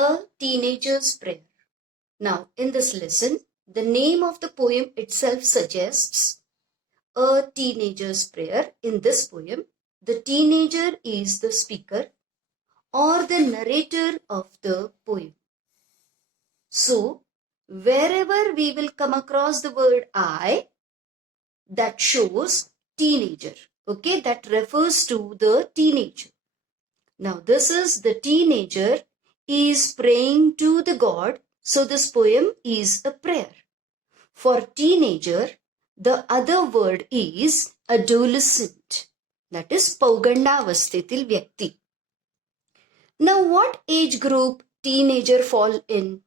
A Teenager's Prayer. Now, in this lesson, the name of the poem itself suggests a teenager's prayer. In this poem, the teenager is the speaker or the narrator of the poem. So, wherever we will come across the word I, that shows teenager. Okay, that refers to the teenager. Now, this is the teenager is praying to the God. So, this poem is a prayer. For teenager, the other word is adolescent. That is पौगंडावस्थेतील व्यक्ती. Now, what age group teenager fall in?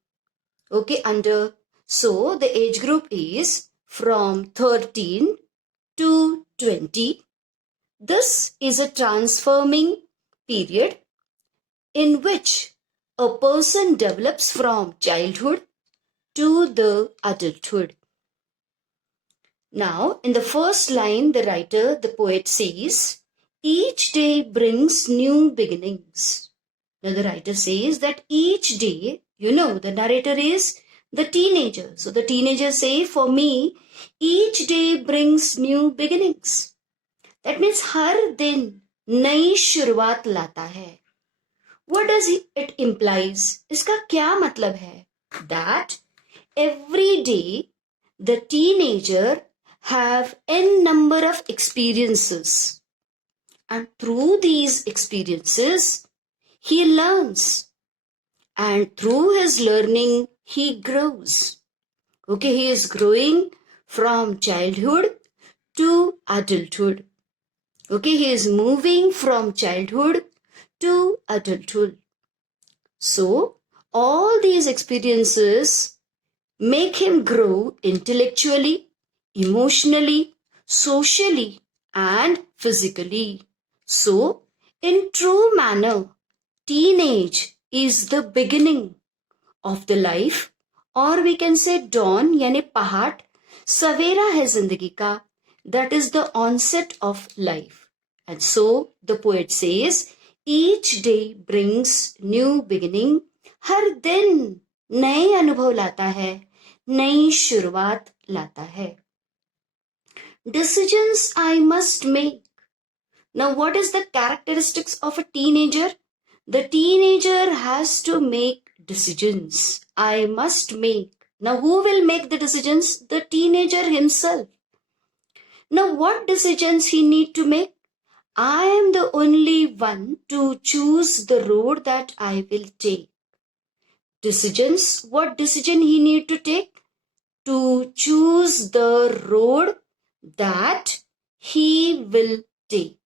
Okay, under. So, the age group is from 13 to 20. This is a transforming period in which a person develops from childhood to the adulthood. Now, in the first line, the writer, the poet says, each day brings new beginnings. Now, the writer says that each day, the narrator is the teenager. So, the teenager say, for me, each day brings new beginnings. That means हर दिन नई शुरुआत लाता है. What does it implies? इसका क्या मतलब है? That every day the teenager have n number of experiences, and through these experiences he learns, and through his learning he grows. Okay, he is growing from childhood to adulthood. Okay, he is moving from childhood to adulthood. So, all these experiences make him grow intellectually, emotionally, socially, and physically. So, in true manner, teenage is the beginning of the life, or we can say dawn यानी पहाड़, सवेरा है जिंदगी का, that is the onset of life. And so the poet says, each day brings new beginning. हर दिन नए अनुभव लाता है, नई शुरुआत लाता है. Decisions I must make. Now, what is the characteristics of a teenager? The teenager has to make decisions. I must make. Now, who will make the decisions? The teenager himself. Now, what decisions he need to make? I am the only one to choose the road that I will take. Decisions. What decision he need to take? To choose the road that he will take.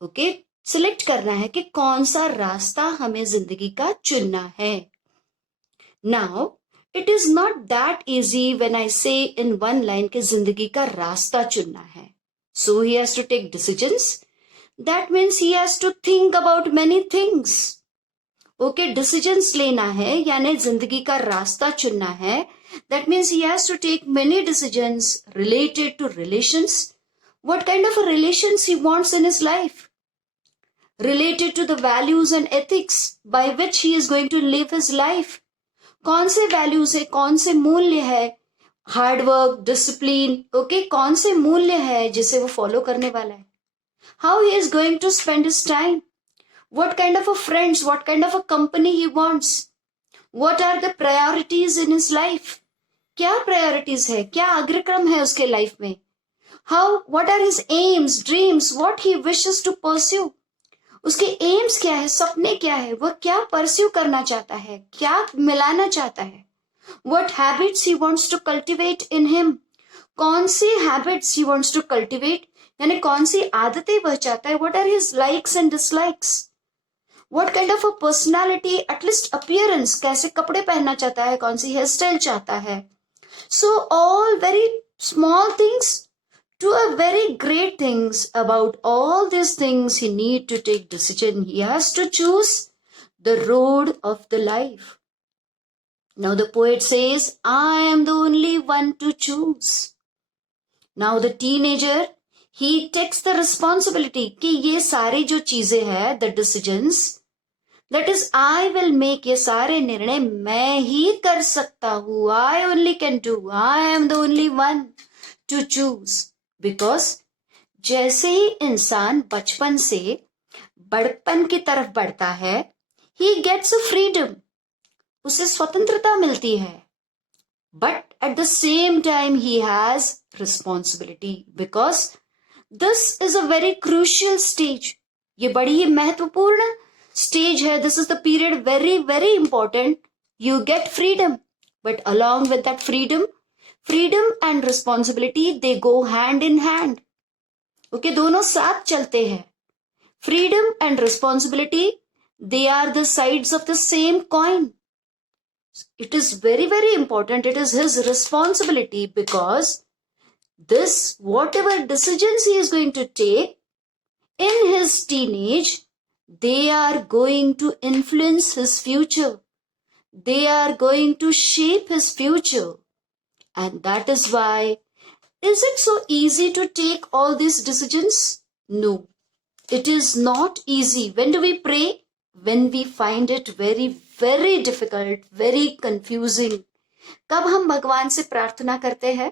Okay? Select करना है कि कौन सा रास्ता हमें जिंदगी का चुनना है. Now, it is not that easy when I say in one line कि जिंदगी का रास्ता चुनना है. So he has to take decisions. That means he has to think about many things. Okay, decisions लेना है यानी जिंदगी का रास्ता चुनना है. That means he has to take many decisions related to relations. What kind of a relations he wants in his life? Related to the values and ethics by which he is going to live his life. कौन से values है, कौन से मूल्य है, hard work, discipline, okay, कौन से मूल्य है जिसे वो follow करने वाला है. How he is going to spend his time. What kind of a friends, what kind of a company he wants. What are the priorities in his life? क्या priorities है, क्या अग्रक्रम है उसके life में. How, what are his aims, dreams, what he wishes to pursue. उसके aims क्या है, सपने क्या है, वह क्या pursue करना चाहता है, क्या मिलाना चाहता है. What habits he wants to cultivate in him. कौन सी habits he wants to cultivate, यानी कौन सी आदतें वह चाहता है. What are his likes and dislikes. What kind of a personality, at least appearance, कैसे कपड़े पहनना चाहता है, कौन सी hair style चाहता है. So all very small things to a very great things. About all these things he need to take decision. He has to choose the road of the life. Now the poet says, I am the only one to choose. Now the teenager, he takes the responsibility कि ये सारी जो चीजें हैं, the decisions, that is I will make, ये सारे निर्णय मैं ही कर सकता हूं, I only can do, I am the only one two choose. Because जैसे ही इंसान बचपन से बड़पन की तरफ बढ़ता है, ही गेट्स अ फ्रीडम, उसे स्वतंत्रता मिलती है. But at the same time he has responsibility, because this is a very crucial stage. ये बड़ी ही महत्वपूर्ण स्टेज है. This is the period very very important. You get freedom, but along with that freedom and responsibility, they go hand in hand. Okay, दोनों साथ चलते हैं. Freedom and responsibility, they are the sides of the same coin. It is very very important. It is his responsibility, because this, whatever decisions he is going to take in his teenage, they are going to influence his future, they are going to shape his future. And that is why, is it so easy to take all these decisions? No, it is not easy. When do we pray? When we find it very very difficult, very confusing. कब हम भगवान से प्रार्थना करते हैं?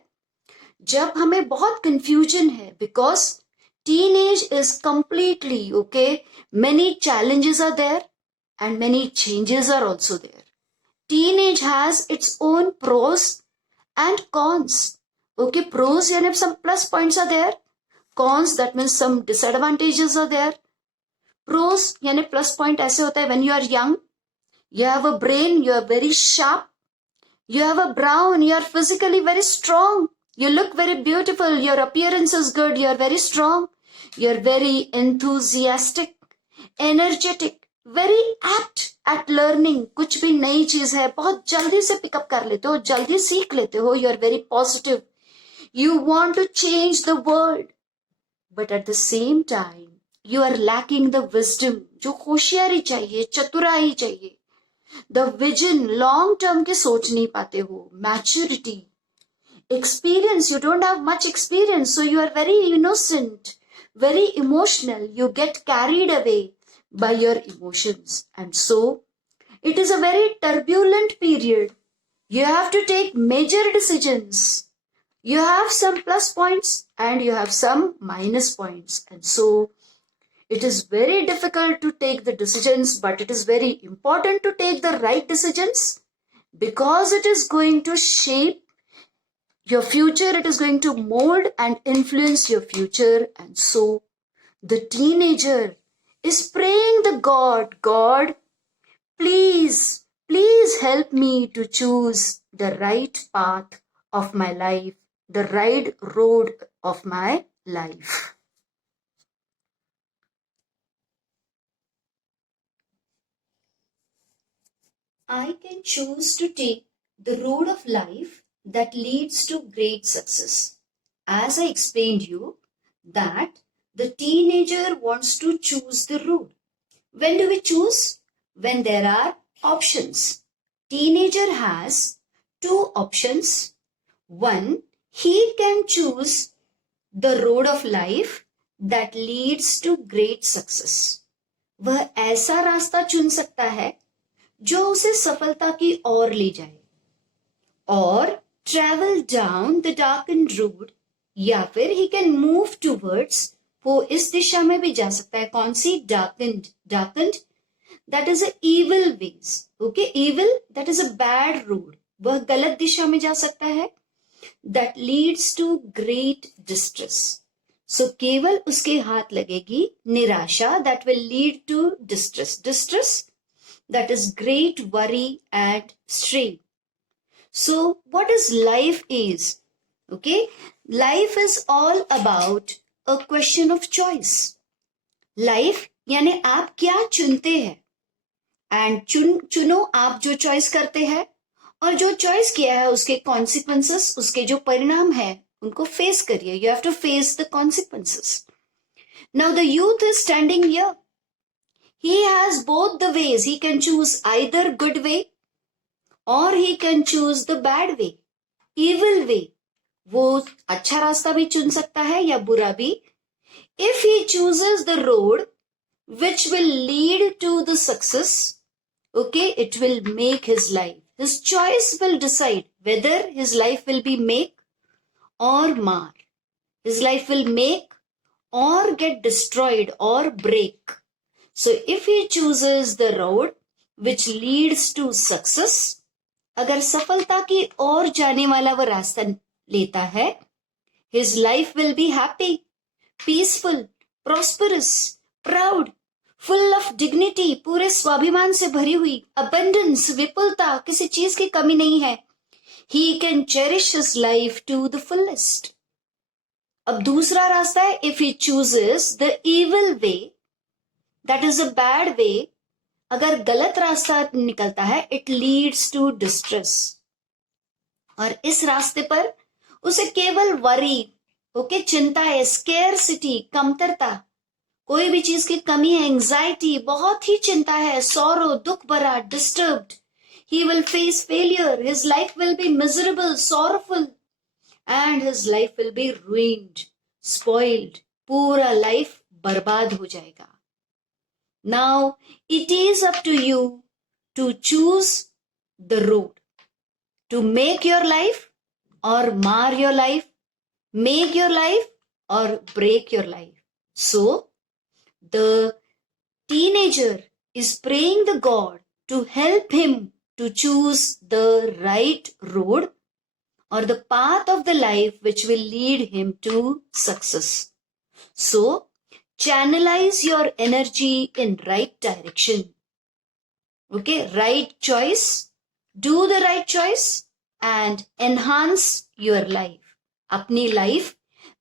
जब हमें बहुत confusion है, because teenage is completely, okay, many challenges are there and many changes are also there. Teenage has its own pros and cons. Okay, pros यानी some plus points are there, cons that means some disadvantages are there. Pros यानी plus point ऐसे होता है, when you are young, you have a brain, you are very sharp, you have a brawn, you are physically very strong, you look very beautiful, your appearance is good, you are very strong, you are very enthusiastic, energetic, very apt at learning. कुछ भी नई चीज है बहुत जल्दी से pickup कर लेते हो, जल्दी सीख लेते हो, you are very positive, you want to change the world. But at the same time, you are lacking the wisdom, जो होशियारी चाहिए, चतुराई चाहिए, the vision, long term की सोच नहीं पाते हो, maturity, experience, you don't have much experience, so you are very innocent, very emotional, you get carried away by your emotions, and so it is a very turbulent period. You have to take major decisions. You have some plus points and you have some minus points, and so it is very difficult to take the decisions, but it is very important to take the right decisions, because it is going to shape your future, it is going to mold and influence your future. And so the teenager is praying the God, please help me to choose the right path of my life, the right road of my life. I can choose to take the road of life that leads to great success. As I explained you, that the teenager wants to choose the road. When do we choose? When there are options. Teenager has two options. One, he can choose the road of life that leads to great success. वह ऐसा रास्ता चुन सकता है जो उसे सफलता की ओर ले जाए, और ट्रेवल डाउन द डार्कन्ड रोड, या फिर ही कैन मूव टूवर्ड्स, वो इस दिशा में भी जा सकता है. कौन सी? Darkened, that is a evil way. Okay, evil that is a bad road, वह गलत दिशा में जा सकता है. That leads to great distress, so केवल उसके हाथ लगेगी निराशा. That will lead to distress, that is great worry and strain. So what is life is? Okay, life is all about a question of choice. Life यानी आप क्या चुनते हैं, एंड चुनो आप जो चॉइस करते हैं, और जो चॉइस किया है उसके कॉन्सिक्वेंसेस, उसके जो परिणाम है उनको फेस करिए. You have to face the consequences. Now the youth is standing here. He has both the ways. He can choose either good way or he can choose the bad way, evil way. वो अच्छा रास्ता भी चुन सकता है या बुरा भी. If he chooses the road which will lead to the success. Okay, it will make his life. His choice will decide whether his life will be make or mar. His life will make or get destroyed or break. So if he chooses the road which leads to success, अगर सफलता की ओर जाने वाला वो रास्ता लेता है, his life will be happy, peaceful, prosperous, proud, full of dignity, पूरे स्वाभिमान से भरी हुई, abundance, विपुलता, किसी चीज की कमी नहीं है. He can cherish his life to the fullest. अब दूसरा रास्ता है, if he chooses the evil way, that is a bad way, अगर गलत रास्ता निकलता है, it leads to distress. और इस रास्ते पर उसे केवल वरी, ओके, चिंता है, स्केर्सिटी, कमतरता, कोई भी चीज की कमी है, एंजाइटी, बहुत ही चिंता है, सॉरो, दुख भरा, disturbed. He will face failure. His life will be miserable, sorrowful, and his life will be ruined, spoiled. पूरा लाइफ बर्बाद हो जाएगा. Now it is up to you to choose the road to make your life or mar your life, make your life or break your life. So the teenager is praying the God to help him to choose the right road or the path of the life which will lead him to success. So channelize your energy in right direction. Okay, right choice, do the right choice and enhance your life. अपनी life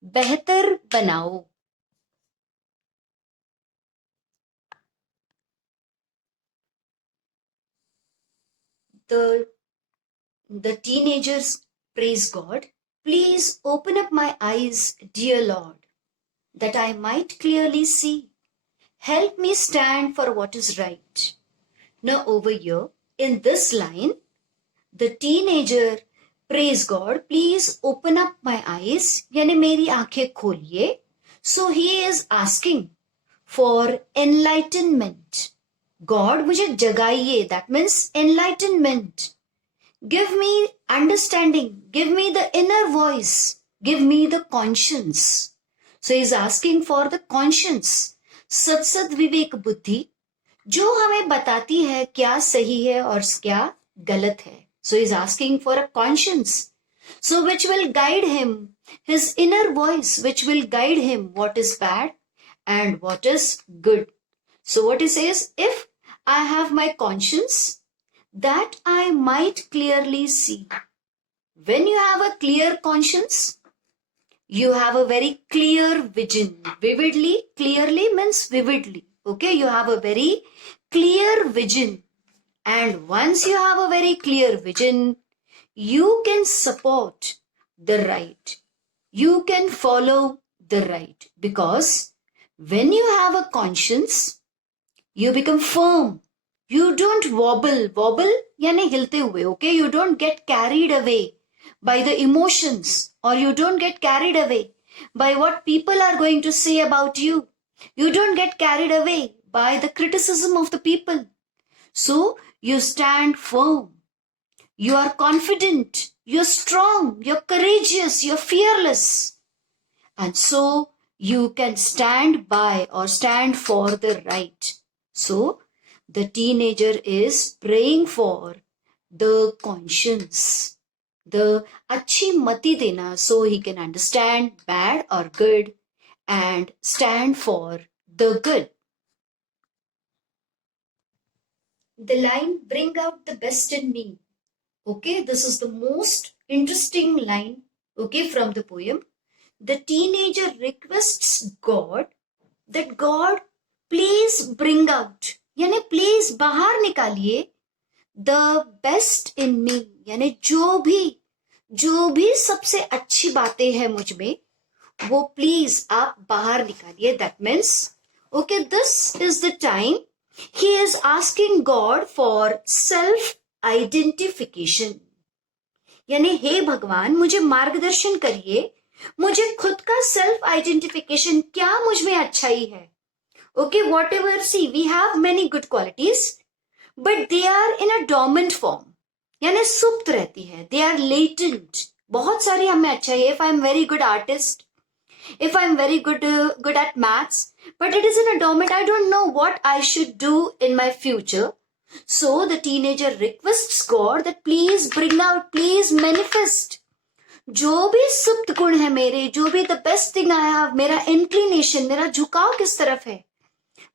बेहतर बनाओ. The teenagers praise God. Please open up my eyes, dear Lord, that I might clearly see. Help me stand for what is right. Now over here, in this line, the teenager praise God, please open up my eyes, यानी मेरी आंखें खोलिए. So he is asking for enlightenment. God मुझे जगाइए, that means enlightenment. Give me understanding, give me the inner voice, give me the conscience. So he is asking for the conscience, सत्सद विवेक बुद्धि, जो हमें बताती है क्या सही है और क्या गलत है. So he is asking for a conscience, so which will guide him, his inner voice, which will guide him what is bad and what is good. So what he says, if I have my conscience, that I might clearly see. When you have a clear conscience, you have a very clear vision. Vividly, clearly means vividly. Okay, you have a very clear vision. And once you have a very clear vision, you can support the right. You can follow the right. Because when you have a conscience, you become firm. You don't wobble. Wobble यानी हिलते हुए. Okay, you don't get carried away by the emotions, or you don't get carried away by what people are going to say about you. You don't get carried away by the criticism of the people. So you stand firm. You are confident. You're strong. You're courageous. You're fearless. And so you can stand by or stand for the right. So the teenager is praying for the conscience, the अच्छी मति देना, so he can understand bad or good and stand for the good. The line, bring out the best in me. Okay, this is the most interesting line, okay, from the poem. The teenager requests God that God please bring out, यानी please बाहर निकालिए, the best in मी, यानी जो भी सबसे अच्छी बातें हैं मुझ में, वो प्लीज आप बाहर निकालिए. That means okay, this is the time he is asking God for self identification. यानी हे भगवान, मुझे मार्गदर्शन करिए, मुझे खुद का सेल्फ आइडेंटिफिकेशन, क्या मुझ में अच्छाई है, Okay, whatever, see, we have many good qualities, but they are in a dormant form. यानी सुप्त रहती है. They are latent. बहुत सारी हमें अच्छा है. If I'm very good artist, if I'm very good at maths, but it is in a dormant, I don't know what I should do in my future. So the teenager requests God that please bring out, please manifest. जो भी सुप्त गुण है मेरे, जो भी the best thing I have, मेरा inclination, मेरा झुकाव किस तरफ है,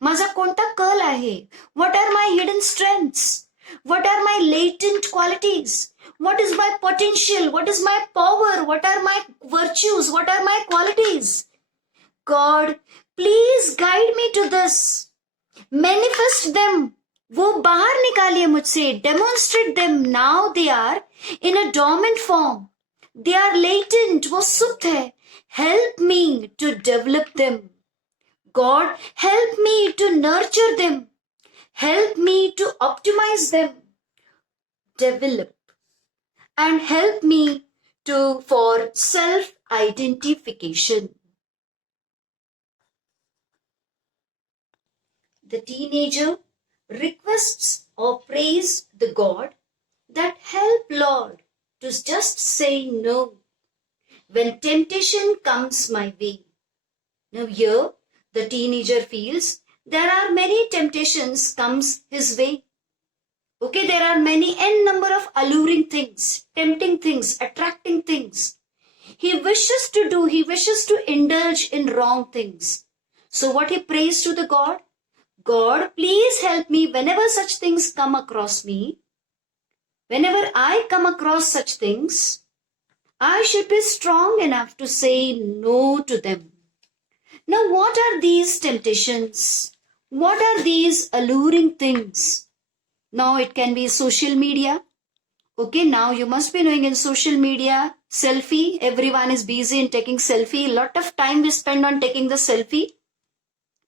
माझा कोणता कल आहे, what are my hidden strengths, what are my latent qualities, what is my potential, what is my power, what are my virtues, what are my qualities. God, please guide me to this. Manifest them. वो बाहर निकालिए मुझसे. Demonstrate them. Now they are in a dormant form. They are latent. वो सुप्त है. Help me to develop them. God, help me to nurture them. Help me to optimize them. Develop. And help me for self-identification. The teenager requests or prays the God that help Lord to just say no when temptation comes my way. Now here the teenager feels there are many temptations comes his way. Okay, there are many n number of alluring things, tempting things, attracting things. He wishes to indulge in wrong things. So what he prays to the God? God, please help me whenever such things come across me. Whenever I come across such things, I should be strong enough to say no to them. Now, what are these temptations? What are these alluring things? Now, it can be social media. Okay, now you must be knowing in social media, selfie, everyone is busy in taking selfie. A lot of time we spend on taking the selfie.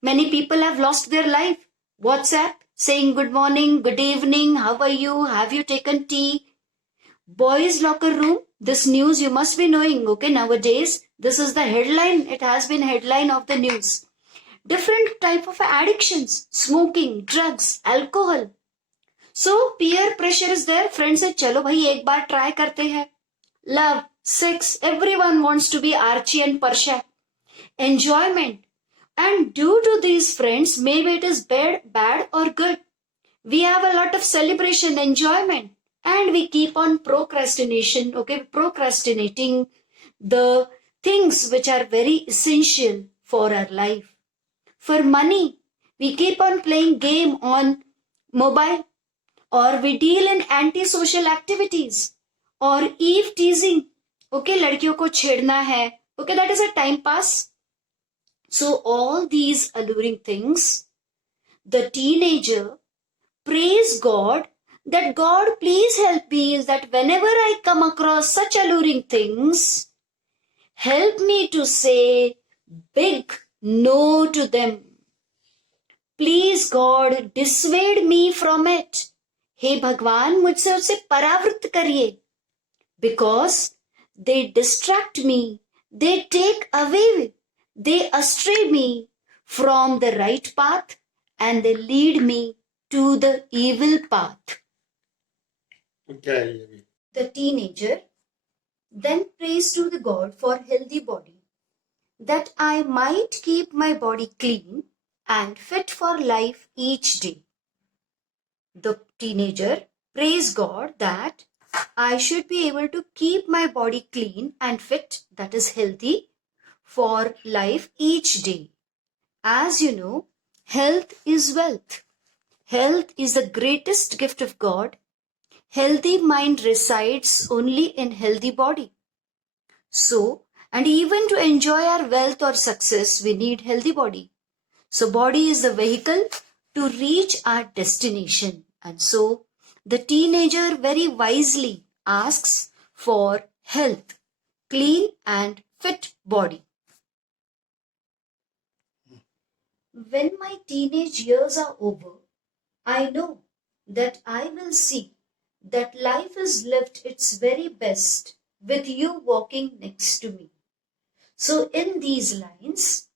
Many people have lost their life. WhatsApp, saying good morning, good evening, how are you, have you taken tea? Boys' locker room, this news you must be knowing, okay, nowadays, this is the headline, it has been headline of the news. Different type of addictions, smoking, drugs, alcohol. So, peer pressure is there, friends say, chalo bhai, ek baar try karte hai. Love, sex, everyone wants to be Archie and Parsha. Enjoyment. And due to these friends, maybe it is bad or good. We have a lot of celebration, enjoyment, and we keep on procrastinating the things which are very essential for our life. For money, we keep on playing game on mobile, or we deal in antisocial activities, or eve teasing. Okay, लड़कियों को छेड़ना है. Okay, that is a time pass. So all these alluring things, the teenager prays God that God please help me, is that whenever I come across such alluring things, help me to say big no to them. Please God dissuade me from it. हे भगवान मुझसे उसे परावृत्त करिए. Because they distract me, they take away, they astray me from the right path and they lead me to the evil path. Okay. The teenager then prays to the God for healthy body, that I might keep my body clean and fit for life each day. The teenager prays God that I should be able to keep my body clean and fit, that is healthy, for life each day. As you know, health is wealth. Health is the greatest gift of God. Healthy mind resides only in healthy body. So, and even to enjoy our wealth or success, we need healthy body. So, body is the vehicle to reach our destination. And so, the teenager very wisely asks for health, clean and fit body. When my teenage years are over, I know that I will see that life is lived its very best with you walking next to me. So in these lines,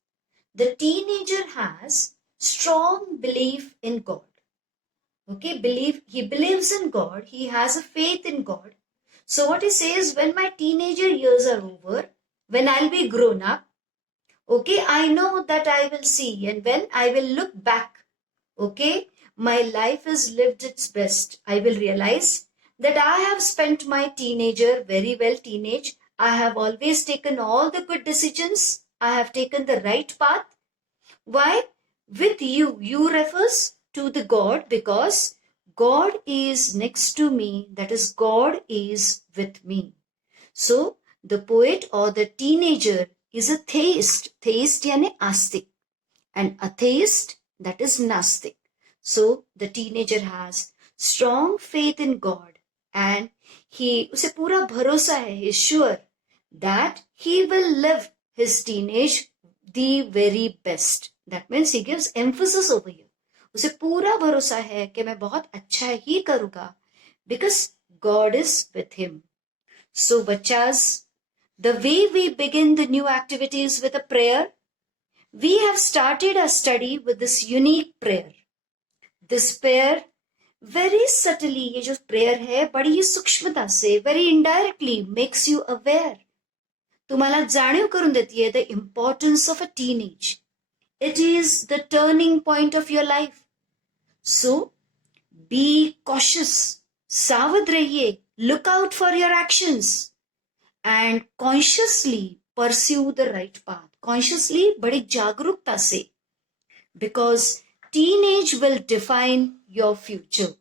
the teenager has strong belief in God. Okay, he believes in God, he has a faith in God. So what he says, when my teenager years are over, when I'll be grown up, okay, I know that I will see, and when I will look back, okay, my life has lived its best. I will realize that I have spent my teenager very well, teenage. I have always taken all the good decisions. I have taken the right path. Why? With you, you refers to the God, because God is next to me. That is, God is with me. So the poet or the teenager is a theist. Theist यानी आस्तिक, and atheist, that is Nastic. So the teenager has strong faith in God, and उसे पूरा भरोसा है, he is sure that he will live his teenage the very best. That means he gives emphasis over here. उसे पूरा भरोसा है कि मैं बहुत अच्छा ही करूँगा, because God is with him. So bachas, the way we begin the new activities with a prayer, we have started our study with this unique prayer. This prayer very subtly, ये जो prayer है बड़ी ही सूक्ष्मता से, very indirectly makes you aware. तुम्हाला जाणीव करून देती है the importance of a teenage. It is the turning point of your life. So be cautious, सावध रहिए, look out for your actions, and consciously pursue the right path. Consciously, बड़ी जागरूकता से, because teenage will define your future.